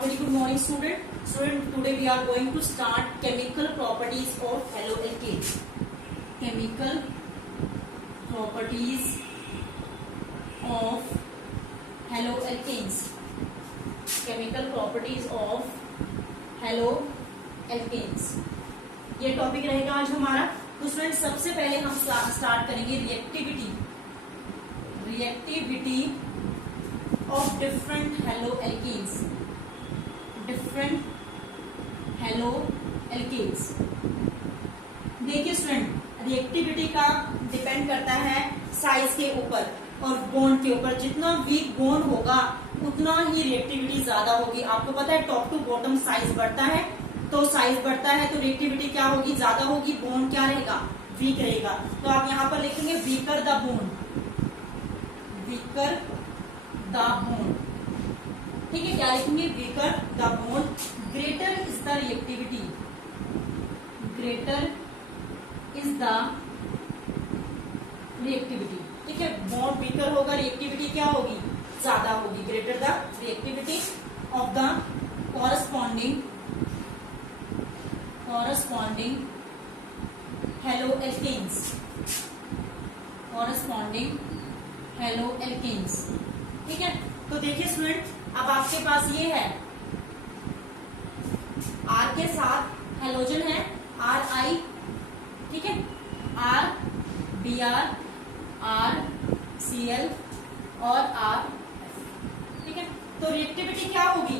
Very good morning, student. Today we are going to start chemical properties of haloalkanes. Chemical properties of haloalkanes. Chemical properties of haloalkanes. ये topic रहेगा आज हमारा. तो student सबसे पहले हम स्टार्ट करेंगे reactivity of different haloalkanes. Different haloalkanes. देखिए स्टूडेंट, रिएक्टिविटी का डिपेंड करता है साइज के ऊपर और बॉन्ड के ऊपर. जितना वीक बॉन्ड होगा उतना ही रिएक्टिविटी ज्यादा होगी. आपको पता है टॉप टू बॉटम साइज बढ़ता है, तो साइज बढ़ता है तो रिएक्टिविटी क्या होगी, ज्यादा होगी. बॉन्ड क्या रहेगा, वीक रहेगा. तो आप यहां पर लिखेंगे weaker the bond. Weaker the bond. ठीक है, क्या लिखेंगे, weaker the bond. Greater is the reactivity. Greater is the reactivity. ठीक है, बॉन्ड वीकर होगा, रिएक्टिविटी क्या होगी, ज्यादा होगी. Greater the reactivity of the corresponding haloalkanes. Corresponding haloalkanes. ठीक है, तो देखिए स्टूडेंट, अब आपके पास ये है R के साथ हेलोजन है Ri. ठीक है, R Br R Cl और R. ठीक है, तो रिएक्टिविटी क्या होगी,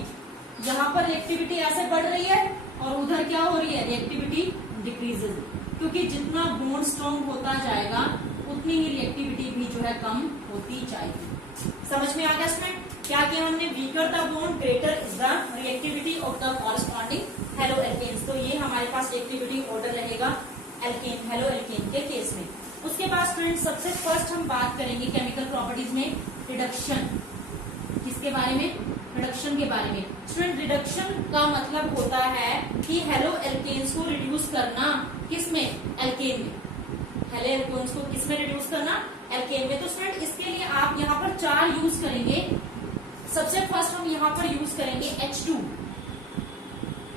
यहां पर रिएक्टिविटी ऐसे बढ़ रही है और उधर क्या हो रही है, रिएक्टिविटी डिक्रीजेस. क्योंकि जितना बॉन्ड स्ट्रॉन्ग होता जाएगा उतनी ही रिएक्टिविटी भी जो है कम होती जाएगी. समझ में आ गया स्टूडेंट, क्या किया हमने, weaker the bond greater is the reactivity of the corresponding haloalkanes. तो ये हमारे पास रिएक्टिविटी ऑर्डर रहेगा एल्केन, हेलोएल्केन के केस में. उसके बाद स्टूडेंट सबसे फर्स्ट हम बात करेंगे केमिकल प्रॉपर्टीज में रिडक्शन. किसके बारे में, रिडक्शन के बारे में. स्टूडेंट, रिडक्शन का मतलब होता है कि हेलोएल्केन्स को रिड्यूस करना. किसमें, एल्केन में. हेलोएल्केन्स को किसमें रिड्यूस करना, एल्केन में. तो स्टूडेंट इसके लिए आप यहाँ पर 4 यूज करेंगे. सबसे फर्स्ट हम यहाँ पर यूज करेंगे H2.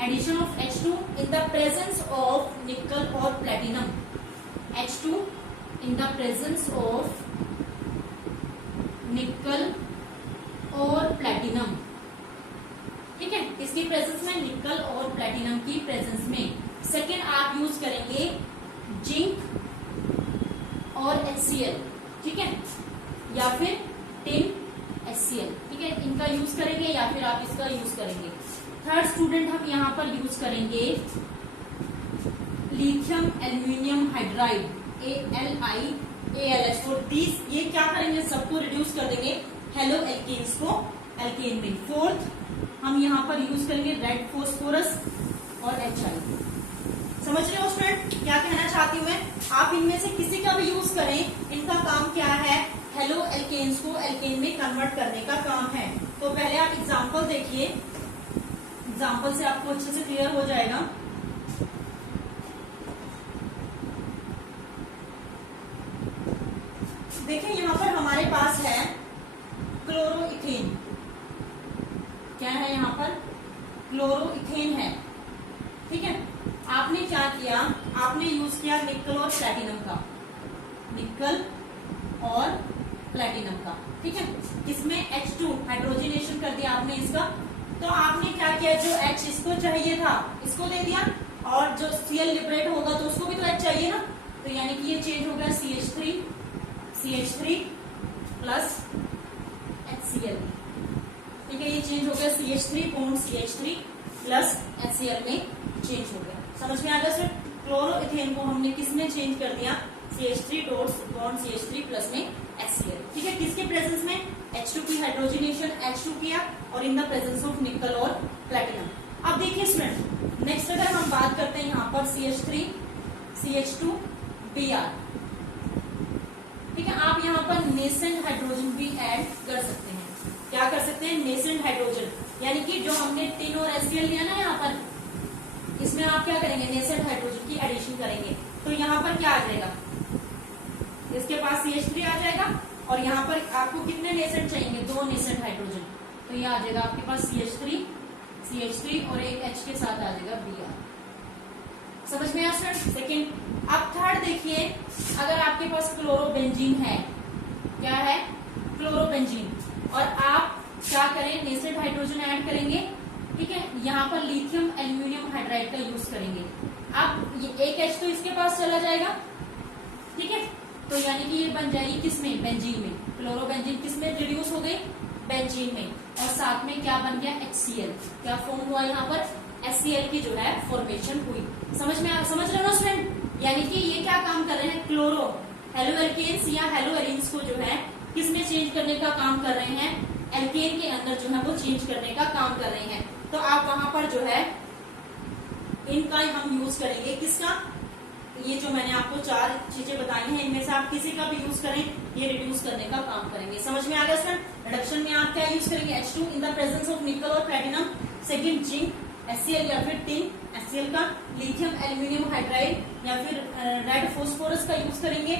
Addition of H2 in the presence of nickel और platinum. H2 in the presence of nickel और प्लेटिनम. ठीक है, इसकी प्रेजेंस में, निकल और प्लेटिनम की प्रेजेंस में. सेकेंड आप यूज करेंगे जिंक और HCl. ठीक है, या फिर टिन HCl. ठीक है, इनका यूज करेंगे या फिर आप इसका यूज करेंगे. थर्ड स्टूडेंट हम यहाँ पर यूज करेंगे लिथियम एल्यूमिनियम हाइड्राइड AlIAlH. और दिस ये क्या करेंगे, सबको रिड्यूस कर देंगे हेलोएल्केन्स को एल्केन में. फोर्थ हम यहाँ पर यूज करेंगे रेड फॉस्फोरस और HI. समझ रहे हो स्टूडेंट क्या कहना चाहती हूँ मैं. आप इनमें से किसी का भी यूज करें, इनका काम क्या है, हेलोएल्केन्स को एल्केन में कन्वर्ट करने का काम है. तो पहले आप एग्जांपल देखिए, एग्जांपल से आपको अच्छे से क्लियर हो जाएगा. देखिए यहाँ पर हमारे पास है क्लोरोइथेन. क्या है यहाँ पर, क्लोरोइथेन है. ठीक है, आपने क्या किया, आपने यूज किया निकल और प्लैटिनम का. निकल और प्लैटिनम का. ठीक है, इसमें H2 हाइड्रोजनेशन कर दिया आपने इसका. तो आपने क्या किया, जो H इसको चाहिए था इसको दे दिया, और जो Cl लिबरेट होगा तो उसको भी तो H चाहिए ना. तो यानी कि ये चेंज हो गया CH3 प्लस HCl. ठीक है, ये चेंज हो गया CH3 bond CH3 plus HCl में चेंज हो गया. समझ में आ गया सर. क्लोरोइथेन को हमने किस में चेंज कर दिया, CH3 बॉन्ड CH3 प्लस में HCl. ठीक है, किसके प्रेजेंस में, H2 की हाइड्रोजनेशन H2 किया और इन द प्रेजेंस ऑफ निकल और प्लैटिनम. अब देखिए स्टूडेंट, नेक्स्ट अगर हम बात करते हैं यहाँ पर CH3 CH2 Br. ठीक है, आप यहाँ पर नेसेंट हाइड्रोजन भी ऐड कर सकते हैं. क्या कर सकते हैं, नेसेंट हाइड्रोजन. यानी कि जो हमने टिन और HCl लिया ना यहाँ पर, इसमें आप क्या करेंगे, नेसेंट हाइड्रोजन की एडिशन करेंगे. तो यहाँ पर क्या आ जाएगा, इसके पास CH3 आ जाएगा और यहाँ पर आपको कितने नेसेंट चाहिए, 2 नेसेंट हाइड्रोजन. तो ये आ जाएगा आपके पास CH3 CH3 और एक H के साथ आ जाएगा Br। समझ में आया स्टूडेंट? सेकेंड। अब थर्ड देखिए, अगर आपके पास क्लोरोबेंजीन है, क्या है? क्लोरोबेंजीन, और आप क्या करें, नेस्टेड हाइड्रोजन ऐड करेंगे, ठीक है, यहाँ पर लिथियम एल्यूमिनियम हाइड्राइड का यूज करेंगे। अब ये एक H तो इसके पास चला जाएगा, ठीक है, तो यानी कि ये बन जाएगी किसमें? बेंजीन में। क्लोरोबेंजीन किसमें रिड्यूस हो गई? बेंजीन में। और साथ में क्या बन गया? HCl। क्या फॉर्म हुआ यहाँ पर? HCl की जो है फॉर्मेशन हुई। समझ रहे हो स्टूडेंट? यानी कि ये क्या काम कर रहे हैं? क्लोरो हेलो एल्केन्स या हेलो एरिन्स को जो है किसमें चेंज करने का काम कर रहे हैं? एल्केन के अंदर जो है वो चेंज करने का काम कर रहे हैं। तो आप वहां पर जो है इनका हम यूज करेंगे, किसका? ये जो मैंने आपको चार चीजें बताई हैं, इनमें से आप किसी का भी यूज करें, ये रिड्यूस करने का काम करेंगे। समझ में आ गया स्टूडेंट? रिडक्शन में आप क्या यूज करेंगे? H2 in the presence of nickel और प्लेटिनम। सेकंड जिंक, HCl या फिर टिन, HCl का, लिथियम एल्यूमिनियम हाइड्राइड या फिर रेड फोस्फोरस का यूज करेंगे,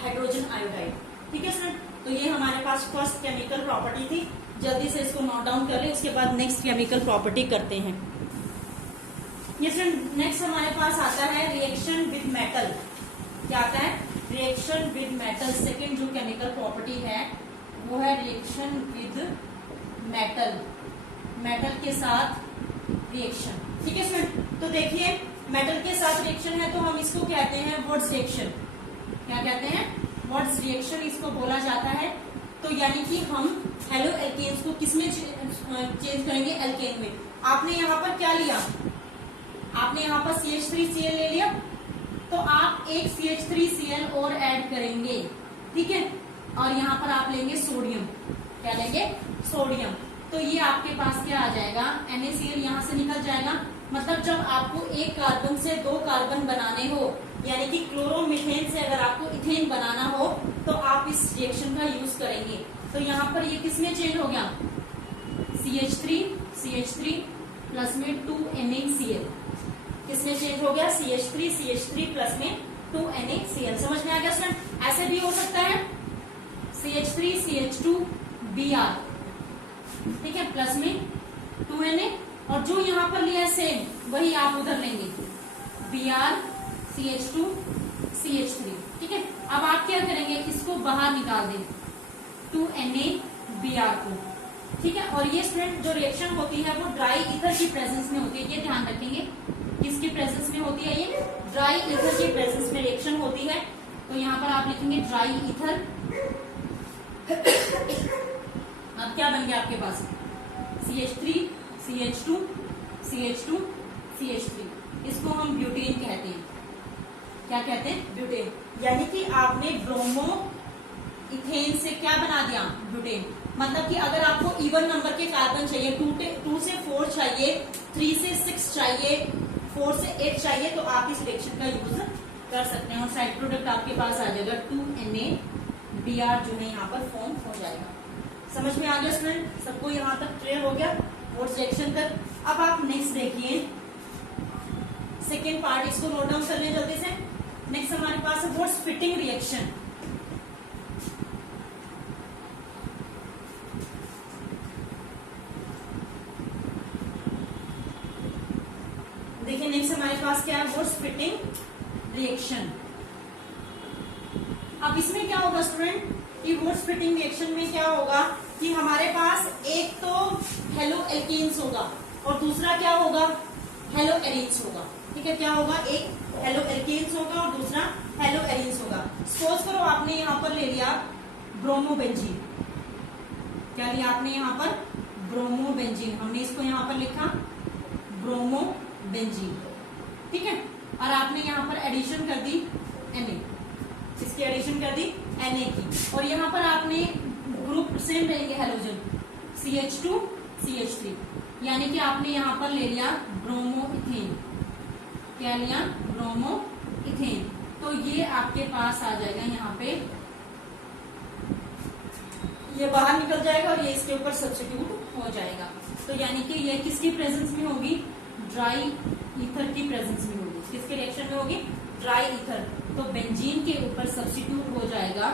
हाइड्रोजन आयोडाइड। ठीक है स्टूडेंट? तो ये हमारे पास फर्स्ट केमिकल प्रॉपर्टी थी। जल्दी से इसको नोट डाउन कर ले, उसके बाद नेक्स्ट केमिकल प्रॉपर्टी करते हैं। ये स्टूडेंट नेक्स्ट हमारे पास आता है रिएक्शन विद मेटल। क्या आता है? Reaction with metal. सेकेंड जो केमिकल प्रॉपर्टी है वो है रिएक्शन विद मेटल, मेटल के साथ रिएक्शन। ठीक है स्टूडेंट? तो देखिए, मेटल के साथ रिएक्शन है तो हम इसको कहते हैं वॉट्स रिएक्शन। क्या कहते हैं? वॉट्स रिएक्शन इसको बोला जाता है। तो यानी कि हम हेलो एल्केन्स को किसमें चेंज करेंगे? एल्केन में। आपने यहाँ पर क्या लिया? आपने यहाँ पर CH3Cl ले लिया, तो आप एक CH3Cl और ऐड करेंगे, ठीक है, और यहाँ पर आप लेंगे सोडियम। क्या लेंगे? सोडियम। तो ये आपके पास क्या आ जाएगा? NaCl यहाँ से निकल जाएगा। मतलब जब आपको एक कार्बन से दो कार्बन बनाने हो, यानी कि क्लोरोमीथेन से अगर आपको इथेन बनाना हो, तो आप इस रिएक्शन का यूज करेंगे। तो यहाँ पर ये किसमें चेंज हो गया? CH3 प्लस में 2NaCl। किसमें चेंज हो गया? CH3 प्लस में 2NaCl। समझ में आ गया स्टूडेंट? ऐसे भी हो सकता है CH3CH2Br, ठीक है, प्लस में 2Na, और जो यहाँ पर लिया है सेम वही आप उधर लेंगे, Br CH2 CH3। ठीक है, अब आप क्या करेंगे? इसको बाहर निकाल दें, 2NaBr को। ठीक है, और ये स्टूडेंट जो रिएक्शन होती है वो ड्राई ईथर की प्रेजेंस में होती है। ये ध्यान रखेंगे, किसकी प्रेजेंस में होती है? ये ड्राई ईथर की प्रेजेंस में रिएक्शन होती है। तो यहाँ पर आप लिखेंगे ड्राई ईथर। अब क्या बन गया आपके पास? CH3 CH2 CH2 CH3। इसको हम ब्यूटेन कहते हैं। क्या कहते हैं? ब्यूटेन। यानी कि आपने ब्रोमो इथेन से क्या बना दिया? ब्यूटेन। मतलब कि अगर आपको इवन नंबर के कार्बन चाहिए, 2 से 4 चाहिए, 3 से 6 चाहिए, 4 से 8 चाहिए, तो आप इस रिएक्शन का यूज कर सकते हैं। और साइड प्रोडक्ट आपके पास आ जाएगा 2NaBr जो है यहाँ पर फॉर्म हो जाएगा। समझ में आ गया स्टूडेंट? सबको यहाँ तक क्लियर हो गया वॉट्स रिएक्शन तक? अब आप नेक्स्ट देखिए, सेकेंड पार्ट, इसको नोट डाउन कर लें जल्दी से। नेक्स्ट हमारे पास है वॉट्स फिटिंग रिएक्शन। देखिए नेक्स्ट हमारे पास क्या है? Wurtz Fittig reaction. अब इसमें क्या होगा स्टूडेंट कि वॉट्स फिटिंग रिएक्शन में क्या होगा कि हमारे पास एक तो हेलो एल्केन्स होगा और दूसरा क्या होगा? हेलो एरिन्स होगा। ठीक है, क्या होगा? एक हेलो एल्केन्स होगा और दूसरा हेलो एरिन्स होगा। सपोज करो आपने यहाँ पर ले लिया ब्रोमोबेंजीन। क्या लिया आपने यहाँ पर? ब्रोमोबेंजीन। हमने इसको यहाँ पर लिखा ब्रोमोबेंजीन, ठीक है, और आपने यहाँ पर एडिशन कर दी Na। इसकी एडिशन कर दी Na की, और यहाँ पर आपने ग्रुप सेम रहेंगे हेलोजन, CH2 CH3, यानी कि आपने यहाँ पर ले लिया ब्रोमो इथेन। क्या लिया? Bromo ethane. तो ये आपके पास आ जाएगा यहाँ पे, ये बाहर निकल जाएगा और ये इसके ऊपर सब्स्टिट्यूट हो जाएगा। तो यानी कि ये किसकी प्रेजेंस में होगी? ड्राई ईथर की प्रेजेंस में होगी। किसके रिएक्शन में होगी? Dry ether. तो बेंजीन के ऊपर सब्स्टिट्यूट हो जाएगा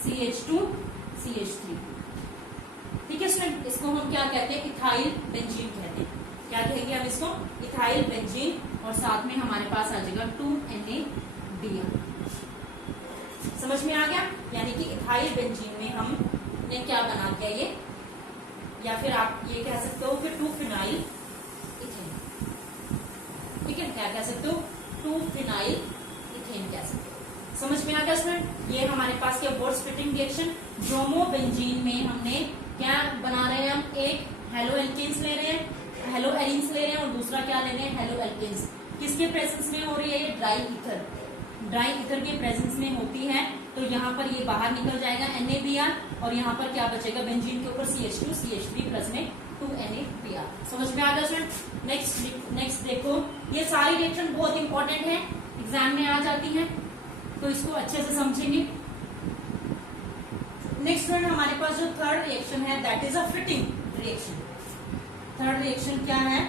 CH2 CH3। ठीक है स्टूडेंट, इसको हम क्या कहते हैं, इथाइल बेंजीन कहते हैं। क्या कहेंगे हम इसको, इथाइल बेंजीन, और साथ में हमारे पास आ जाएगा 2NaBr। समझ में आ गया, यानी कि इथाइल बेंजीन में हमने क्या बना दिया ये, या फिर आप ये कह सकते हो कि 2-फिनाइल इथेन। ठीक है, क्या कह सकते हो, 2-फिनाइल इथेन कह सकते हो। समझ में आ गया स्टूडेंट। ये हमारे पास क्या word splitting reaction, bromo benzene में हमने क्या बना रहे हैं, हम एक हेलो एल्केन्स ले रहे हैं, हेलो एलिन्स ले रहे हैं, और दूसरा क्या ले रहे हैं, हेलो एल्केन्स। किसके प्रेजेंस में हो रही है, ये ड्राई ईथर, ड्राई ईथर के प्रेजेंस में होती है। तो यहाँ पर ये बाहर निकल जाएगा NaBr, और यहाँ पर क्या बचेगा, बेंजीन के ऊपर CH2 CH3 प्लस में 2NaBr। समझ में आ गया स्टूडेंट। नेक्स्ट देखो, ये सारी रिएक्शन बहुत इंपॉर्टेंट है, एग्जाम में आ जाती है, तो इसको अच्छे से समझेंगे। नेक्स्ट स्टूडेंट हमारे पास जो थर्ड रिएक्शन है, that is a fitting reaction. Third reaction क्या है,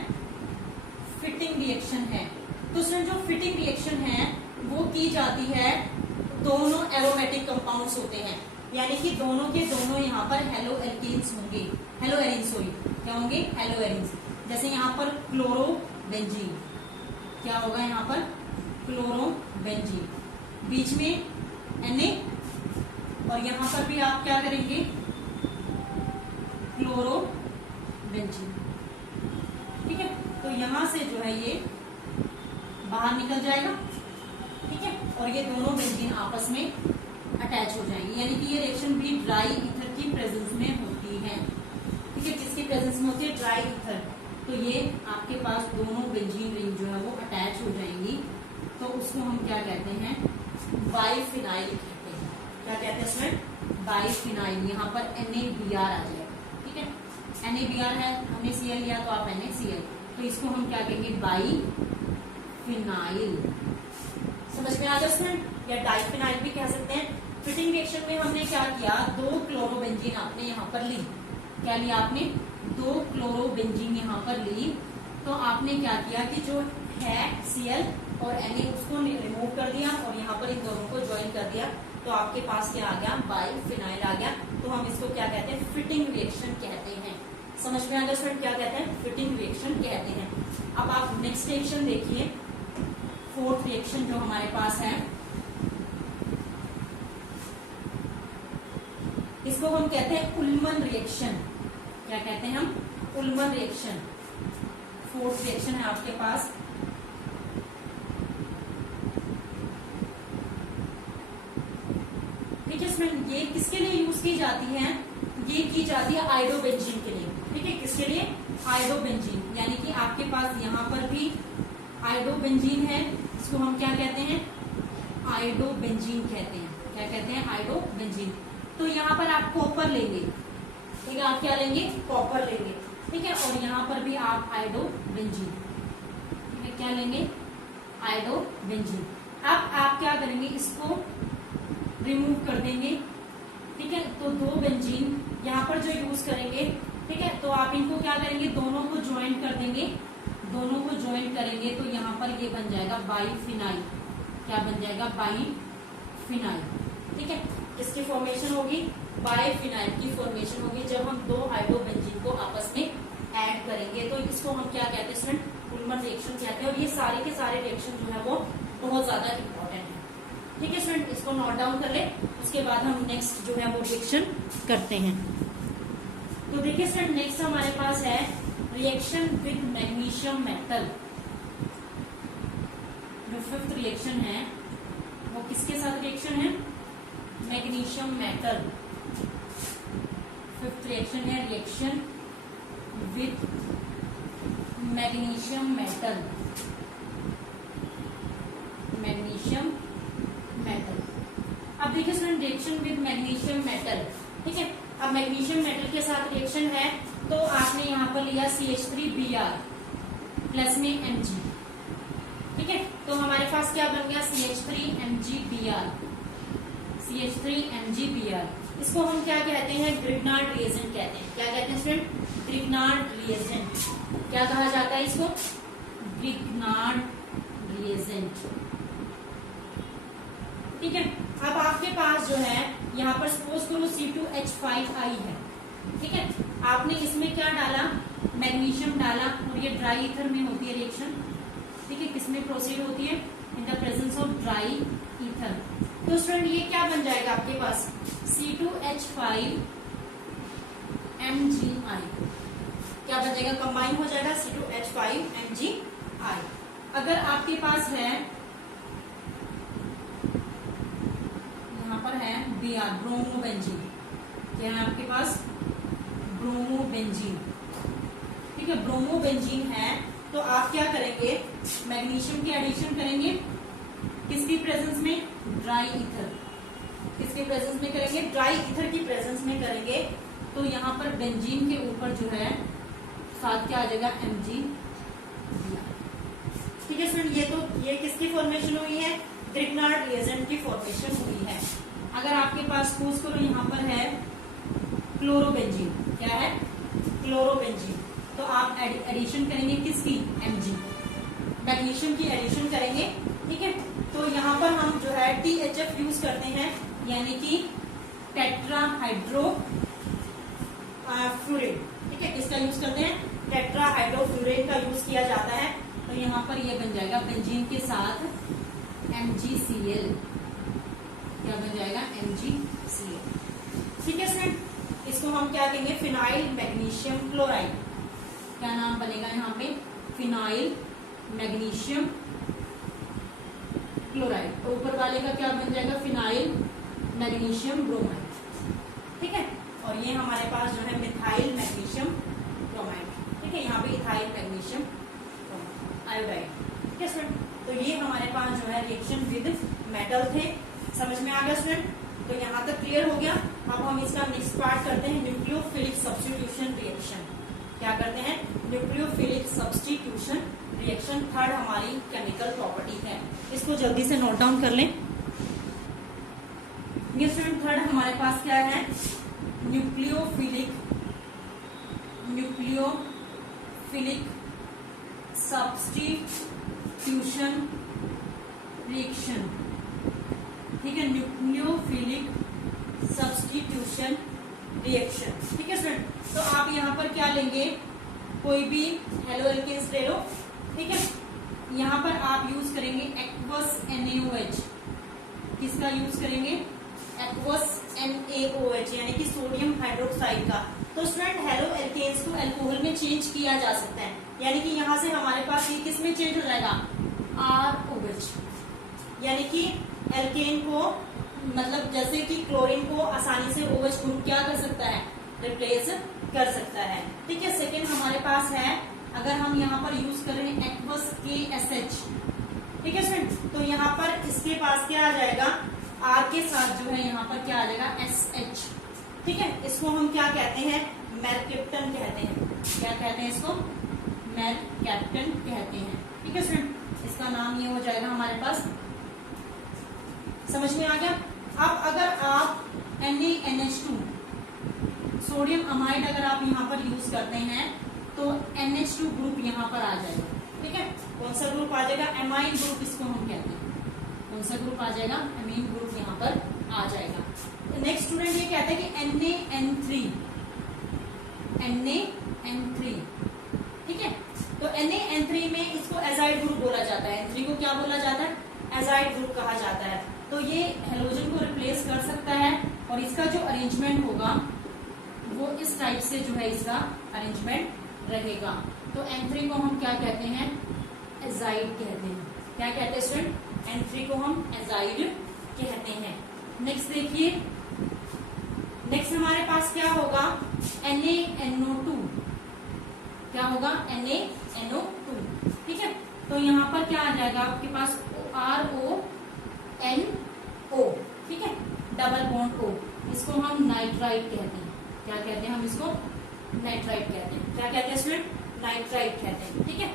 फिटिंग रिएक्शन है। तो स्टूडेंट जो फिटिंग रिएक्शन है वो की जाती है, दोनों एरोमेटिक कंपाउंड्स होते हैं, यानी कि दोनों के दोनों यहाँ पर हेलो एल्केन्स होंगे, हेलो एरिन्स, सॉरी क्या होंगे, हेलो एरिन्स। जैसे यहाँ पर क्लोरोबेंजीन, क्या होगा यहाँ पर, क्लोरोबेंजीन, बीच में Na, और यहाँ पर भी आप क्या करेंगे, क्लोरोबेंजीन। ठीक है, तो यहाँ से जो है ये बाहर निकल जाएगा। ठीक है, और ये दोनों बेंजीन आपस में अटैच हो जाएंगे, यानी कि ये रिएक्शन भी ड्राई ईथर की प्रेजेंस में होती है। ठीक है, किसकी प्रेजेंस में होती है, ड्राई ईथर। तो ये आपके पास दोनों बेंजीन रिंग जो है वो अटैच हो जाएंगी, तो उसको हम क्या कहते हैं, बाइफिनाइल कहते हैं। क्या कहते हैं इसमें, बाइफिनाइल। यहाँ पर NaBr आ जाएगा। ठीक है, NaBr है, हमने Cl लिया तो आप NaCl, तो इसको हम क्या कहेंगे, बाइफिनाइल। समझ में आ जाए स्टूडेंट, या डाइफिनाइल भी कह सकते हैं। फिटिंग रिएक्शन में हमने क्या किया, 2 क्लोरोबेंजीन आपने यहाँ पर ली। क्या लिया आपने, 2 क्लोरोबेंजीन यहाँ पर ली। तो आपने क्या किया कि जो है Cl और Na उसको रिमूव कर दिया, और यहाँ पर इन दोनों को ज्वाइन कर दिया, तो आपके पास क्या आ गया, बाइफिनाइल आ गया। तो हम इसको क्या कहते हैं, फिटिंग रिएक्शन कहते हैं। समझ में आ गया स्टूडेंट, क्या कहते हैं, फिटिंग रिएक्शन कहते हैं। अब आप नेक्स्ट रिएक्शन देखिए, फोर्थ रिएक्शन जो हमारे पास है, इसको हम कहते हैं उल्मन रिएक्शन। क्या कहते हैं हम, उल्मन रिएक्शन। फोर्थ रिएक्शन है आपके पास। ठीक है, इसमें ये किसके लिए यूज की जाती है, ये की जाती है आयोडोबेंजीन के लिए। ठीक है, किसके लिए, आयोडोबेंजीन, यानी कि आपके पास यहाँ पर भी आयोडोबेंजीन है, इसको हम क्या कहते हैं, आयोडोबेंजीन कहते हैं। क्या कहते हैं, आयोडोबेंजीन। तो यहाँ पर आप कॉपर लेंगे। ठीक है, आप क्या लेंगे, कॉपर लेंगे। ठीक है, और यहाँ पर भी आप आयोडोबेंजीन, ठीक है, क्या लेंगे, आयोडोबेंजीन। अब आप क्या करेंगे, इसको रिमूव कर देंगे। ठीक है, तो 2 बेंजीन यहाँ पर जो यूज करेंगे। ठीक है, तो आप इनको क्या करेंगे, दोनों को ज्वाइन कर देंगे। दोनों को ज्वाइन करेंगे तो यहाँ पर ये बन जाएगा बाइफिनाइल। क्या बन जाएगा, बाइफिनाइल। ठीक है, इसकी फॉर्मेशन होगी, बाइफिनाइल की फॉर्मेशन होगी जब हम 2 हाइड्रोबेंजीन को आपस में ऐड करेंगे। तो इसको हम क्या कहते हैं स्टूडेंट, उल्मन रिएक्शन कहते हैं। और ये सारे के सारे रिएक्शन जो है वो बहुत ज्यादा इंपॉर्टेंट है। ठीक है स्टूडेंट, इसको नोट डाउन कर ले, उसके बाद हम नेक्स्ट जो है वो रिएक्शन करते हैं। तो देखिए स्टूडेंट, नेक्स्ट हमारे पास है रिएक्शन विद मैग्नीशियम मेटल। जो 5th रिएक्शन है वो किसके साथ रिएक्शन है, मैग्नीशियम मेटल। 5th रिएक्शन है reaction with magnesium metal. Magnesium metal. अब देखिए student, reaction with magnesium metal. ठीक है, अब मैग्नीशियम मेटल के साथ रिएक्शन है, तो आपने यहाँ पर लिया CH3Br प्लस में Mg। ठीक है, तो हमारे पास क्या बन गया, CH3MgBr। CH3MgBr, इसको हम क्या कहते हैं, ग्रिग्नार्ड रिएजेंट कहते हैं। क्या कहते हैं स्टूडेंट, ग्रिग्नार्ड रिएजेंट। क्या कहा जाता है इसको, ग्रिग्नार्ड रिएजेंट। ठीक है, अब आपके पास जो है यहाँ पर सपोज करो C2H5I है। ठीक है, आपने इसमें क्या डाला, मैग्नीशियम डाला, और ये ड्राई ईथर में होती है रिएक्शन, ठीक है, किसमें प्रोसीड होती है, इन the presence of dry ether. तो स्टूडेंट ये क्या बन जाएगा आपके पास, C2H5MgI, क्या बन जाएगा, कंबाइन हो जाएगा C2H5MgI। अगर आपके पास है, यहां पर है Br, ब्रोमोबेंजीन, क्या है आपके पास, ब्रोमोबेंजीन, ठीक है, ब्रोमोबेंजीन है, तो आप क्या करेंगे, मैग्नीशियम की एडिशन करेंगे, किसकी प्रेजेंस में, ड्राई ईथर, किसके प्रेजेंस में करेंगे, ड्राई ईथर की प्रेजेंस में करेंगे, तो यहाँ पर बेंजीन के ऊपर जो है साथ क्या आ जाएगा, Mg, ठीक है स्टूडेंट। ये किसकी फॉर्मेशन हुई है, ग्रिग्नार्ड रिएजेंट की फॉर्मेशन हुई है। अगर आपके पास सपोज करो यहाँ पर है क्लोरोबेंजीन, क्या है, क्लोरोबेंजीन, तो आप एडिशन करेंगे किसकी, Mg, मैग्नीशियम की एडिशन करेंगे, ठीक है। तो यहाँ पर हम जो है THF यूज करते हैं, यानी कि टेट्राहाइड्रोफ्यूरेन, ठीक है, किसका यूज करते हैं, टेट्राहाइड्रोफ्यूरेन का यूज किया जाता है। तो यहाँ पर ये बन जाएगा बेंजीन के साथ MgCl, क्या बन जाएगा, MgCl, ठीक है स्टूडेंट। इसको हम क्या कहेंगे, फिनाइल मैग्नीशियम क्लोराइड, क्या नाम बनेगा यहाँ पे, फिनाइल मैग्नीशियम क्लोराइड। तो ऊपर वाले का क्या बन जाएगा, फिनाइल मैग्नीशियम ब्रोमाइड, ठीक है। और ये हमारे पास जो है मिथाइल मैग्नीशियम ब्रोमाइड, ठीक है, यहाँ पे इथाइल मैग्नीशियम आयोडाइड, ठीक है स्टूडेंट। तो ये हमारे पास जो है रिएक्शन विद मेटल थे, समझ में आ गया स्टूडेंट। तो यहाँ तक क्लियर हो गया। अब हम इसका नेक्स्ट पार्ट करते हैं, न्यूक्लियोफिलिक सब्स्टिट्यूशन रिएक्शन। क्या करते हैं, न्यूक्लियोफिलिक सब्स्टिट्यूशन रिएक्शन, थर्ड हमारी केमिकल प्रॉपर्टी है। इसको जल्दी से नोट डाउन कर लें। ये स्टूडेंट थर्ड हमारे पास क्या है, न्यूक्लियोफिलिक सब्स्टिट्यूशन रिएक्शन, ठीक है, न्यूक्लियोफिलिक सब्स्टिट्यूशन रिएक्शन, ठीक है स्टूडेंट। तो आप यहाँ पर क्या लेंगे, कोई भी हेलो एल्केन्स ले लो, ठीक है। यहाँ पर आप यूज करेंगे एक्वस NaOH, किसका यूज करेंगे, एक्वस NaOH, यानी कि सोडियम हाइड्रोक्साइड का। तो स्टूडेंट हेलो एल्केन्स को अल्कोहल में चेंज किया जा सकता है, यानी कि यहाँ से हमारे पास ये किस में चेंज हो जाएगा, ROH, यानी कि एल्केन को, मतलब जैसे कि क्लोरीन को आसानी से OH ग्रुप क्या कर सकता है, रिप्लेस कर सकता है, ठीक है। सेकेंड हमारे पास है, अगर हम यहाँ पर यूज कर रहे हैं एक्वस KSH, ठीक है स्टूडेंट, तो यहाँ पर इसके पास क्या आ जाएगा, R के साथ जो है यहाँ पर क्या आ जाएगा, SH, ठीक है। इसको हम क्या कहते हैं, मेरकैप्टन कहते हैं, क्या कहते हैं इसको, मेरकैप्टन कहते हैं, ठीक है स्टूडेंट। इसका नाम ये हो जाएगा हमारे पास, समझ में आ गया। अब अगर आप NaNH2 सोडियम अमाइड अगर आप यहाँ पर यूज करते हैं, तो NH2 ग्रुप यहाँ पर आ जाएगा, ठीक है। कौन सा ग्रुप आ जाएगा, एमाइन ग्रुप इसको हम कहते हैं, कौन सा ग्रुप आ जाएगा, एमीन ग्रुप यहाँ पर आ जाएगा। नेक्स्ट स्टूडेंट ये कहते हैं कि NaN3, ठीक है। तो NaN3 में इसको एजाइड ग्रुप बोला जाता है, N3 को क्या बोला जाता है, एजाइड ग्रुप कहा जाता है। तो ये हेलोजन को रिप्लेस कर सकता है, और इसका जो अरेंजमेंट होगा वो इस टाइप से जो है इसका अरेंजमेंट रहेगा। तो N3 को हम क्या कहते हैं, एजाइड कहते हैं, क्या कहते हैं स्टूडेंट, N3 को हम एजाइड कहते हैं। नेक्स्ट देखिए, नेक्स्ट हमारे पास क्या होगा, NaNO2, क्या होगा, NaNO2, ठीक है। तो यहाँ पर क्या आ जाएगा आपके पास, RONO, ठीक है, डबल बॉन्ड O, इसको हम नाइट्राइट कहते हैं, क्या कहते हैं हम इसको, नाइट्राइट कहते हैं, क्या कहते हैं स्टूडेंट, नाइट्राइट कहते हैं, ठीक है।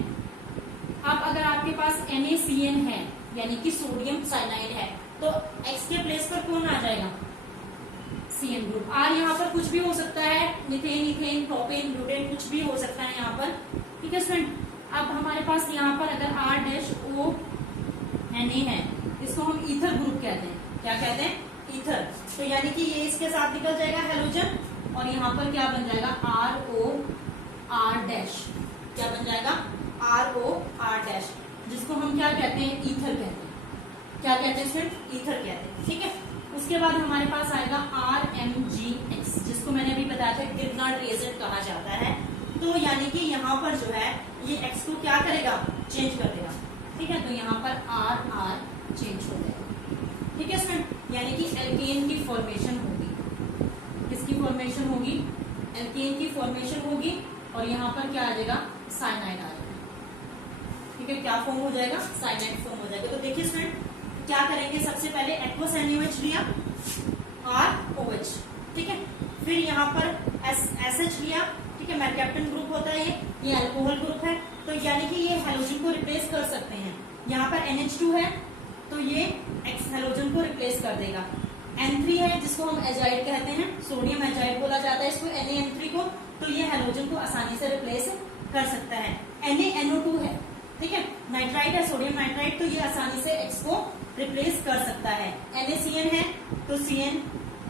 अब अगर आपके पास NaCN है, यानी कि सोडियम साइनाइड है, तो X के प्लेस पर कौन आ जाएगा, CN ग्रुप। R यहाँ पर कुछ भी हो सकता है, मिथेन, इथेन, प्रोपेन, ब्यूटेन, कुछ भी हो सकता है यहाँ पर, ठीक है स्टूडेंट। अब हमारे पास यहाँ पर अगर R-ONA है, इसको हम ईथर ग्रुप कहते हैं, क्या कहते हैं, ईथर। तो यानी कि ये इसके साथ निकल जाएगा हेलोजन, और यहाँ पर क्या बन जाएगा, RO आर डैश, क्या बन जाएगा ROR डैश, जिसको हम क्या कहते हैं, ईथर कहते हैं। क्या कहते हैं स्टूडेंट, ईथर कहते हैं। ठीक है, उसके बाद हमारे पास आएगा RMGX, जिसको मैंने अभी बताया था ग्रिग्नार्ड रिएजेंट कहा जाता है। तो यानी कि यहाँ पर जो है ये X को क्या करेगा, चेंज कर देगा। ठीक है, तो यहाँ पर RR चेंज हो जाएगा। ठीक है स्टूडेंट, यानी कि एल्केन की फॉर्मेशन होगी। किसकी फॉर्मेशन होगी, एल्केन की फॉर्मेशन होगी, और यहाँ पर क्या आ जाएगा, साइनाइड आ जाएगा। ठीक है, क्या फॉर्म हो जाएगा, साइनाइड फॉर्म हो जाएगा। तो देखिए स्टूडेंट, क्या करेंगे, सबसे पहले एक्वस NaOH लिया, ROH। ठीक है, फिर यहाँ पर SH लिया। ठीक है, मैरकैप्टन ग्रुप होता है ये अल्कोहल ग्रुप है, तो यानी कि ये हेलोजन को रिप्लेस कर सकते हैं। यहाँ पर NH2 है, तो ये एक्स हेलोजन को रिप्लेस कर देगा। N3 है, जिसको हम एजाइड कहते हैं, सोडियम एजाइड बोला जाता है इसको, NaN3 को, तो ये हेलोजन को आसानी से रिप्लेस कर सकता है। NaNO2 है, ठीक है, नाइट्राइड है, सोडियम नाइट्राइड, तो ये आसानी से X को रिप्लेस कर सकता है। NaCN है, तो CN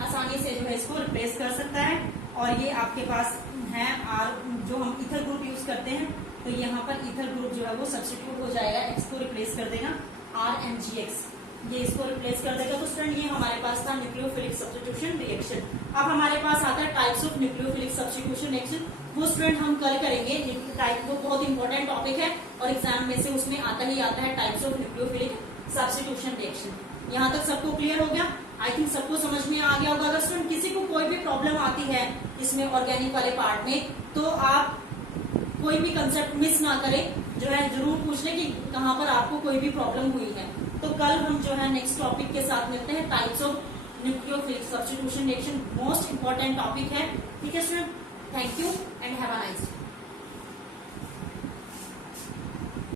आसानी से जो है इसको रिप्लेस कर सकता है। और ये आपके पास है R, जो हम ईथर ग्रुप यूज करते हैं, तो यहाँ पर ईथर ग्रुप जो है वो सब्स्टिट्यूट हो जाएगा, X को रिप्लेस कर देगा, RMGX, ये इसको रिप्लेस कर देगा। तो स्टूडेंट ये हमारे पास था न्यूक्लियोफिलिक सब्स्टिट्यूशन रिएक्शन। अब हमारे पास आता है types of nucleophilic substitution reaction, वो स्टूडेंट हम कल करेंगे। टाइप वो बहुत इंपॉर्टेंट टॉपिक है और एग्जाम में से उसमें आता ही आता है, types of nucleophilic substitution reaction. यहाँ तक सबको क्लियर हो गया, आई थिंक सबको समझ में आ गया होगा। अगर स्टूडेंट किसी को कोई भी प्रॉब्लम आती है इसमें ऑर्गेनिक वाले पार्ट में, तो आप कोई भी कंसेप्ट मिस ना करें, जो है जरूर पूछ लें कि कहाँ पर आपको कोई भी प्रॉब्लम हुई है। तो कल हम जो है नेक्स्ट टॉपिक के साथ मिलते हैं, types of nucleophilic substitution reaction, most important topic है। ठीक है student, thank you and have a nice day.